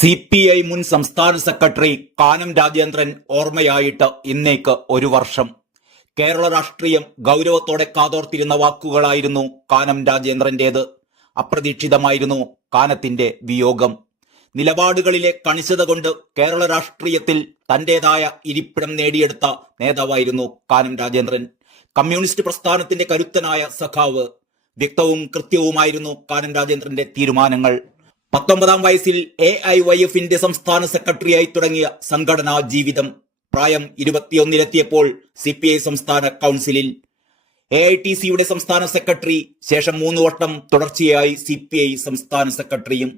C P I മുൻ സംസ്ഥാന secretary Kanam Rajendran ഓർമ്മയായിട്ട് ഇന്നേക്ക് ഒരു വർഷം. കേരള രാഷ്ട്രീയം ഗൗരവത്തോടെ കാതോർത്തിരുന്ന വാക്കുകളായിരുന്നു കാനം രാജേന്ദ്രന്റേത്. അപ്രതീക്ഷിതമായിരുന്നു കാനത്തിന്റെ വിയോഗം. നിലപാടുകളിലെ കണിശത കൊണ്ട് കേരള രാഷ്ട്രീയത്തിൽ തന്റേതായ ഇരിപ്പിടം നേടിയെടുത്ത നേതാവായിരുന്നു കാനം രാജേന്ദ്രൻ. കമ്മ്യൂണിസ്റ്റ് പ്രസ്ഥാനത്തിന്റെ കരുത്തനായ സഖാവ്. വ്യക്തവും കൃത്യവുമായിരുന്നു കാനം രാജേന്ദ്രന്റെ തീരുമാനങ്ങൾ. പത്തൊമ്പതാം വയസ്സിൽ എ ഐ വൈ എഫിന്റെ സംസ്ഥാന സെക്രട്ടറിയായി തുടങ്ങിയ സംഘടനാ ജീവിതം പ്രായം ഇരുപത്തിയൊന്നിലെത്തിയപ്പോൾ സി പി ഐ സംസ്ഥാന കൗൺസിലിൽ എ ഐ ടി സിയുടെ സംസ്ഥാന സെക്രട്ടറി ശേഷം മൂന്ന് വട്ടം തുടർച്ചയായി സി പി ഐ സംസ്ഥാന സെക്രട്ടറിയും.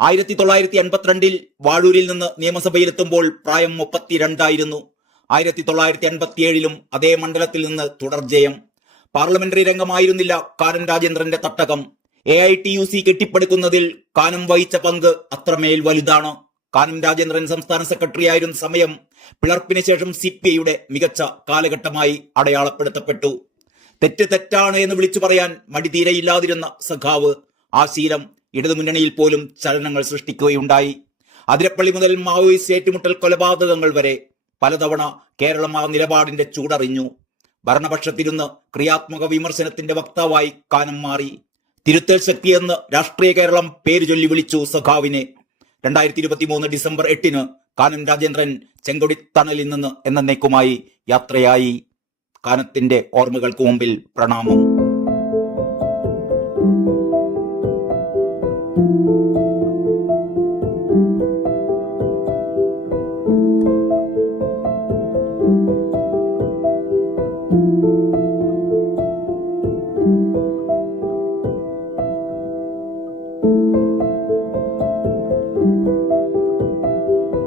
ആയിരത്തി തൊള്ളായിരത്തി എൺപത്തിരണ്ടിൽ വാഴൂരിൽ നിന്ന് നിയമസഭയിലെത്തുമ്പോൾ പ്രായം മുപ്പത്തിരണ്ടായിരുന്നു. ആയിരത്തി തൊള്ളായിരത്തി എൺപത്തിയേഴിലും അതേ മണ്ഡലത്തിൽ നിന്ന് തുടർജയം. പാർലമെന്ററി രംഗമായിരുന്നില്ല കാനൻ രാജേന്ദ്രന്റെ തട്ടകം. A I T U C കെട്ടിപ്പടുക്കുന്നതിൽ Kanam വഹിച്ച പങ്ക് അത്രമേൽ വലുതാണ്? കാനം രാജേന്ദ്രൻ സംസ്ഥാന സെക്രട്ടറി ആയിരുന്ന സമയം പിളർപ്പിന് ശേഷം സി പി ഐയുടെ മികച്ച കാലഘട്ടമായി അടയാളപ്പെടുത്തപ്പെട്ടു. തെറ്റ് തെറ്റാണ് എന്ന് വിളിച്ചു പറയാൻ മടി സഖാവ് ആ ശീലം ഇടതുമുന്നണിയിൽ പോലും ചലനങ്ങൾ സൃഷ്ടിക്കുകയുണ്ടായി. അതിരപ്പള്ളി മുതൽ മാവോയിസ്റ്റ് ഏറ്റുമുട്ടൽ കൊലപാതകങ്ങൾ വരെ പലതവണ കേരളം ആ നിലപാടിന്റെ ചൂടറിഞ്ഞു. ഭരണപക്ഷത്തിരുന്ന് ക്രിയാത്മക വിമർശനത്തിന്റെ വക്താവായി കാനം മാറി. തിരുത്തൽ ശക്തിയെന്ന് രാഷ്ട്രീയ കേരളം പേര് ചൊല്ലി വിളിച്ചു സഖാവിനെ. രണ്ടായിരത്തി ഇരുപത്തി മൂന്ന് ഡിസംബർ എട്ടിന് കാനം രാജേന്ദ്രൻ ചെങ്കൊടി തണലിൽ നിന്ന് എന്നേക്കുമായി യാത്രയായി. കാനത്തിന്റെ ഓർമ്മകൾക്ക് മുമ്പിൽ പ്രണാമം.